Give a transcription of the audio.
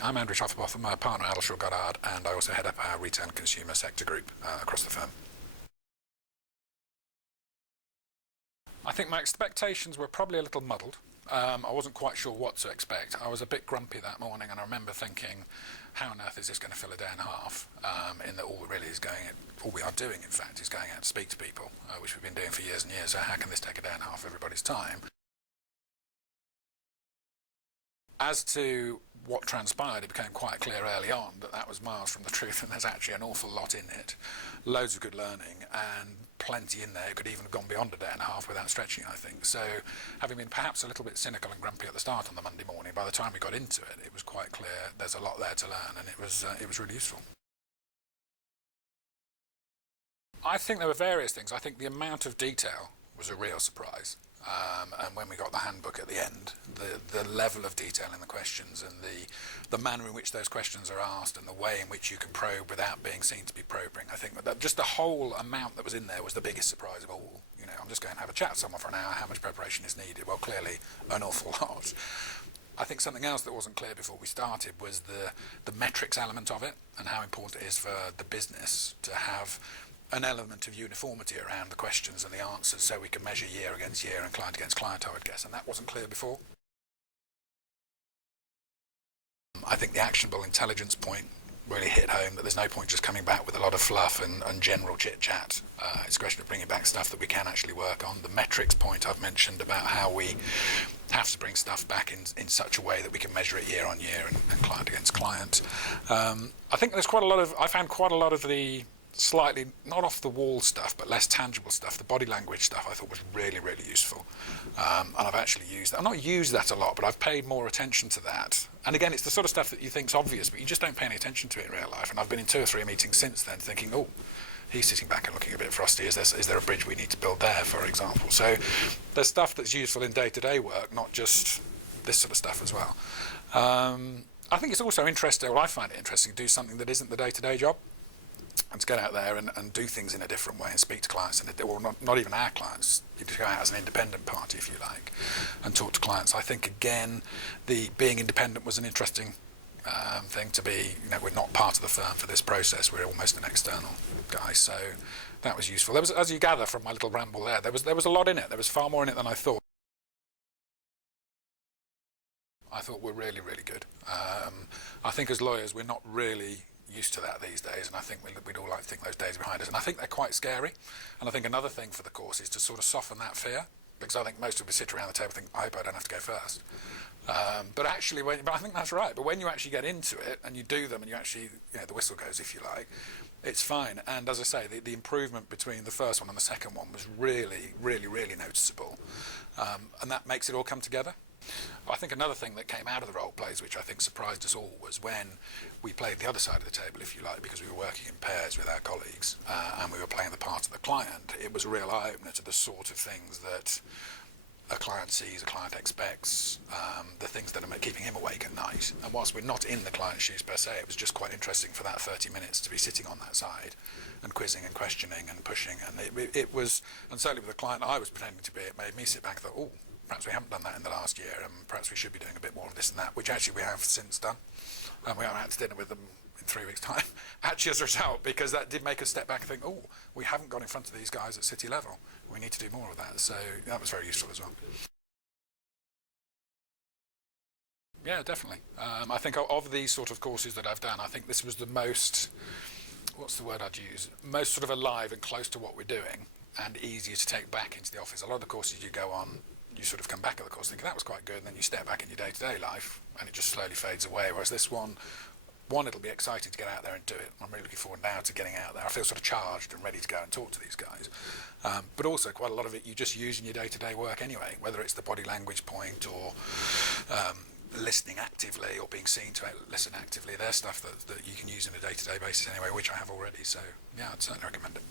I'm Andrew Shufflebotham, I'm a partner at Addleshaw Goddard, and I also head up our retail and consumer sector group across the firm. I think my expectations were probably a little muddled. I wasn't quite sure what to expect. I was a bit grumpy that morning, and I remember thinking, how on earth is this going to fill a day and a half? In that all we are doing, in fact, is going out to speak to people, which we've been doing for years and years. So how can this take a day and a half of everybody's time? As to what transpired, it became quite clear early on that that was miles from the truth, and there's actually an awful lot in it. Loads of good learning, and plenty in there. It could even have gone beyond a day and a half without stretching, I think. So, having been perhaps a little bit cynical and grumpy at the start on the Monday morning, by the time we got into it, it was quite clear there's a lot there to learn, and it was really useful. I think there were various things. I think the amount of detail was a real surprise. And when we got the handbook at the end, the level of detail in the questions and the manner in which those questions are asked and the way in which you can probe without being seen to be probing, I think that just the whole amount that was in there was the biggest surprise of all. You know, I'm just going to have a chat with someone for an hour, how much preparation is needed? Well, clearly an awful lot. I think something else that wasn't clear before we started was the metrics element of it and how important it is for the business to have an element of uniformity around the questions and the answers so we can measure year against year and client against client, I would guess, and that wasn't clear before. I think the actionable intelligence point really hit home, that there's no point just coming back with a lot of fluff and general chit-chat. It's a question of bringing back stuff that we can actually work on. The metrics point I've mentioned about how we have to bring stuff back in such a way that we can measure it year on year and client against client. I think there's I found quite a lot of the slightly not off the wall stuff but less tangible stuff, the body language stuff, I thought was really, really useful, and I've actually used that. I've not used that a lot, but I've paid more attention to that. And again, it's the sort of stuff that you think's obvious, but you just don't pay any attention to it in real life. And I've been in 2 or 3 meetings since then thinking, oh, he's sitting back and looking a bit frosty. Is there a bridge we need to build there, for example? So there's stuff that's useful in day-to-day work, not just this sort of stuff as well. I think it's also interesting, well, I find it interesting to do something that isn't the day-to-day job, and to get out there and do things in a different way and speak to clients, or not even our clients, you go out as an independent party, if you like, and talk to clients. I think, again, the being independent was an interesting thing to be. You know, we're not part of the firm for this process, we're almost an external guy, so that was useful. There was, as you gather from my little ramble there was a lot in it. There was far more in it than I thought. I thought we're really, really good. I think as lawyers we're not really used to that these days, and I think we'd all like to think those days are behind us, and I think they're quite scary. And I think another thing for the course is to sort of soften that fear, because I think most of us sit around the table and think, I hope I don't have to go first. But actually, but I think that's right. But when you actually get into it and you do them and you actually, you know, the whistle goes, if you like, it's fine. And as I say, the improvement between the first one and the second one was really, really, really noticeable, and that makes it all come together. I think another thing that came out of the role plays, which I think surprised us all, was when we played the other side of the table, if you like, because we were working in pairs with our colleagues, and we were playing the part of the client. It was a real eye-opener to the sort of things that a client sees, a client expects, the things that are keeping him awake at night. And whilst we're not in the client's shoes per se, it was just quite interesting for that 30 minutes to be sitting on that side and quizzing and questioning and pushing. And it was, and certainly with the client I was pretending to be, it made me sit back and thought, oh, perhaps we haven't done that in the last year, and perhaps we should be doing a bit more of this and that, which actually we have since done. And we are out to dinner with them in 3 weeks' time, actually as a result, because that did make us step back and think, oh, we haven't got in front of these guys at city level. We need to do more of that. So that was very useful as well. Yeah, definitely. I think of these sort of courses that I've done, I think this was the most, what's the word I'd use, most sort of alive and close to what we're doing, and easier to take back into the office. A lot of the courses you go on, you sort of come back at the course thinking that was quite good, and then you step back in your day-to-day life and it just slowly fades away. Whereas this one, it'll be exciting to get out there and do it. I'm really looking forward now to getting out there. I feel sort of charged and ready to go and talk to these guys. But also quite a lot of it you just use in your day-to-day work anyway, whether it's the body language point or listening actively or being seen to listen actively. There's stuff that you can use on a day-to-day basis anyway, which I have already. So yeah, I'd certainly recommend it.